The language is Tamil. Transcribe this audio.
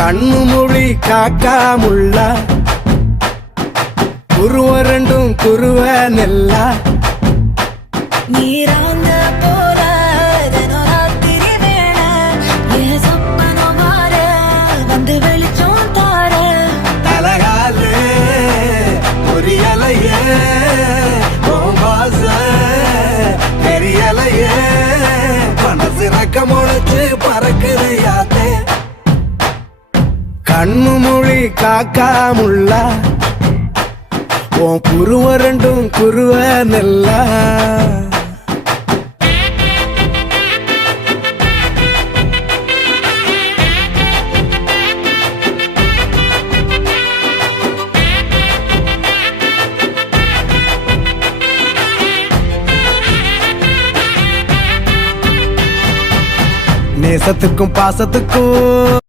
கண்ணு மொழி காக்காமுள்ள குருவ ரெண்டும் குருவ நெல்லா நீராங்க போல தினராத்திரி வேண என் சொப்பனம் மாற வந்து வெளிச்சம் தார தலகாலே பொரியலையே வாச பெரியலையே மனசு ரக்க முளைச்சு பறக்குது யாத்தே கண்ணு மொழி காக்காமுள்ள உன் குருவ ரெண்டும் குருவ நெல்லா நேசத்துக்கும் பாசத்துக்கும்